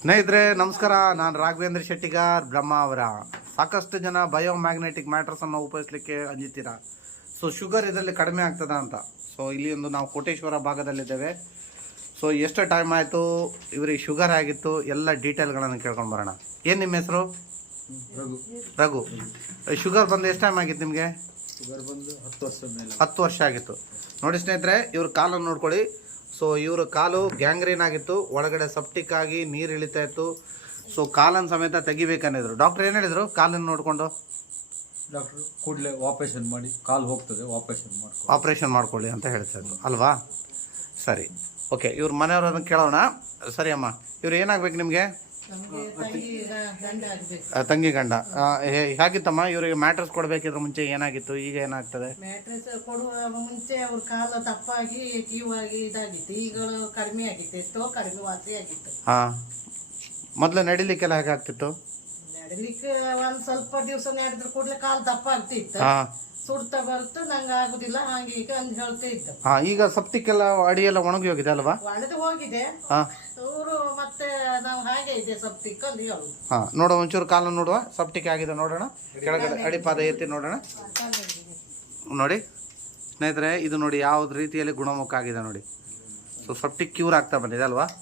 ಸ್ನೇಹಿತರೆ ನಮಸ್ಕಾರ, ನಾನು ರಾಘವೇಂದ್ರ ಶೆಟ್ಟಿಗಾರ್ ಬ್ರಹ್ಮಾವರ. ಸಾಕಷ್ಟು ಜನ ಬಯೋಮ್ಯಾಗ್ನೆಟಿಕ್ ಮ್ಯಾಟ್ರಸ್ ಅನ್ನು ಉಪಯೋಗಿಸಲಿಕ್ಕೆ ಅಂಜುತ್ತೀರಾ. ಸೊ ಶುಗರ್ ಇದರಲ್ಲಿ ಕಡಿಮೆ ಆಗ್ತದ ಅಂತ. ಸೊ ಇಲ್ಲಿ ಒಂದು ನಾವು ಕೋಟೇಶ್ವರ ಭಾಗದಲ್ಲಿದ್ದೇವೆ. ಸೊ ಎಷ್ಟು ಟೈಮ್ ಆಯಿತು, ಇವರಿಗೆ ಶುಗರ್ ಆಗಿತ್ತು, ಎಲ್ಲ ಡೀಟೇಲ್ಗಳನ್ನು ಕೇಳ್ಕೊಂಡು ಬರೋಣ. ಏನು ನಿಮ್ಮ ಹೆಸರು? ರಘು. ಶುಗರ್ ಬಂದು ಎಷ್ಟು ಟೈಮ್ ಆಗಿತ್ತು ನಿಮಗೆ? ಶುಗರ್ ಬಂದು 10 ವರ್ಷ ಮೇಲೆ. 10 ವರ್ಷ ಆಗಿತ್ತು. ನೋಡಿ ಸ್ನೇಹಿತರೆ, ಇವ್ರ ಕಾಲನ್ನು ನೋಡ್ಕೊಳ್ಳಿ. ಸೊ ಇವ್ರ ಕಾಲು ಗ್ಯಾಂಗ್ರೀನ್ ಆಗಿತ್ತು, ಒಳಗಡೆ ಸೆಪ್ಟಿಕ್ ಆಗಿ ನೀರು ಇಳಿತಾ ಇತ್ತು. ಸೊ ಕಾಲನ್ನು ಸಮೇತ ತೆಗಿಬೇಕನ್ನಿದ್ರು. ಡಾಕ್ಟರ್ ಏನು ಹೇಳಿದ್ರು? ಕಾಲನ್ನು ನೋಡಿಕೊಂಡು ಡಾಕ್ಟರ್ ಕೂಡಲೇ ಆಪರೇಷನ್ ಮಾಡಿ, ಕಾಲು ಹೋಗ್ತದೆ, ಆಪರೇಷನ್ ಮಾಡ್ಕೊಳ್ಳಿ ಅಂತ ಹೇಳ್ತಾ ಇದ್ರು ಅಲ್ವಾ? ಸರಿ, ಓಕೆ. ಇವ್ರ ಮನೆಯವ್ರನ್ನ ಕೇಳೋಣ. ಸರಿ ಅಮ್ಮ, ಇವ್ರು ಏನಾಗ್ಬೇಕು ನಿಮಗೆ? ತಂಗಿ ಗಂಡ. ಹೇಗಿತ್ತಮ್ಮ ಇವ್ರಿಗೆ ಮ್ಯಾಟ್ರಸ್ ಕೊಡ್ಬೇಕಿದ್ರ ಮುಂಚೆ ಏನಾಗಿತ್ತು, ಈಗ ಏನಾಗ್ತದೆ? ಮ್ಯಾಟ್ರಸ್ ಕೊಡುವ ಮುಂಚೆ ಅವ್ರ ಕಾಲ ದಪ್ಪಾಗಿ ಕೀವಾಗಿ ಇದಾಗಿತ್ತು. ಈಗ ಕಡಿಮೆ ಆಗಿತ್ತು, ಎಷ್ಟೋ ಕಡಿಮೆ ವಾಸಿ ಆಗಿತ್ತು. ಹಾ, ಮೊದಲು ನಡಿಲಿಕ್ಕೆಲ್ಲ ಹೇಗಾಗ್ತಿತ್ತು? ನಡಿಲಿಕ್ಕೆ ಒಂದ್ ಸ್ವಲ್ಪ ದಿವಸ ನಡೆದ್ರ ಕೂಡಲೇ ಕಾಲು ದಪ್ಪ ಆಗ್ತಿತ್ತು. ಹಾ, ಸುಡ್ತಾ ಬರ್ತು, ನಂಗೆ ಆಗುದಿಲ್ಲ ಹಾಗೆ ಈಗ ಅಂತ ಹೇಳ್ತಾ ಇತ್ತು. ಹಾ, ಈಗ ಸಪ್ತಿಕ್ಕೆಲ್ಲ ಅಡಿಯೆಲ್ಲ ಒಣಗಿ ಹೋಗಿದೆ ಅಲ್ವಾ? ಒಣದು ಹೋಗಿದೆ. ಹಾ, ಅವರು ಮತ್ತೆ ನಾವು ಹಾಗೆ ಇದೆ ಸಪ್ತಿಕ್ ಅಂತ ಹೇಳುದು. ಹಾ, ನೋಡುವ ಒಂಚೂರು ಕಾಲನ್ನು ನೋಡುವ. ಸಪ್ಟಿಕ್ ಆಗಿದೆ ನೋಡೋಣ. ಕೆಳಗಡೆ ಅಡಿಪಾದ ಎತ್ತಿ ನೋಡೋಣ. ನೋಡಿ ಸ್ನೇಹಿತರೆ, ಇದು ನೋಡಿ ಯಾವ್ದು ರೀತಿಯಲ್ಲಿ ಗುಣಮುಖ ಆಗಿದೆ ನೋಡಿ. ಸೊ ಸಪ್ಟಿಕ್ ಕ್ಯೂರ್ ಆಗ್ತಾ ಬಂದಿದೆ ಅಲ್ವಾ?